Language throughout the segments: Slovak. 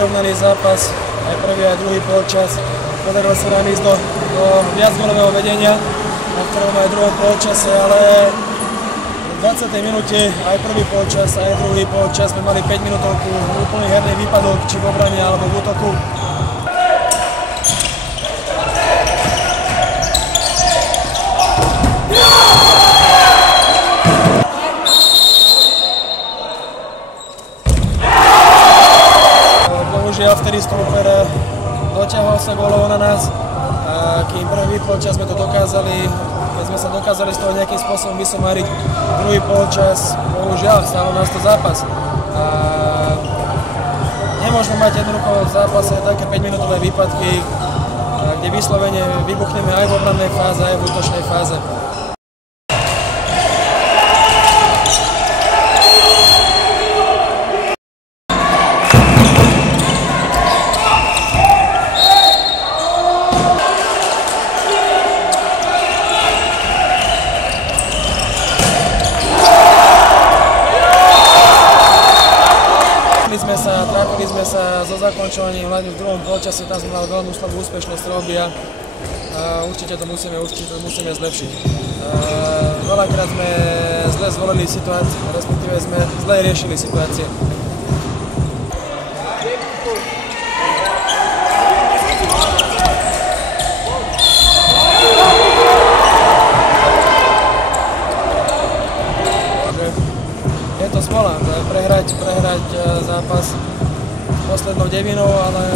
vyrovnaný zápas, aj prvý, aj druhý polčas. Podarilo sa nám ísť do viacgólového vedenia, na prvom aj druhom polčase, ale v 20. minúte aj prvý polčas, aj druhý polčas sme mali 5 minútovku, úplný herný výpadok, či v obrane alebo v útoku. Bohužiaľ vtedy stúper doťahol sa gólovo na nás, a kým prvý polčas sme to dokázali, keď sme sa dokázali z toho nejakým spôsobom vysomariť, druhý polčas, bohužiaľ, stálo nás to zápas. A nemôžeme mať jednoducho v zápase také 5-minútové výpadky, kde vyslovene vybuchneme aj v obrannej fáze, aj v útočnej fáze. Trápili sme sa so zakončovaním, hlavne v druhom polčase, tam sme mali veľmi slabú úspešnosť strelby a určite to musíme zlepšiť. Veľakrát sme zle zvolili situáciu, respektíve sme zle riešili situácie. Je to smola, prehrať zápas s poslednou devinou, ale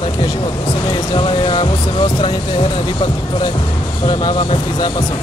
taký je život. Musíme ísť ďalej a musíme odstrániť tie herné výpadky, ktoré mávame v tých zápasoch.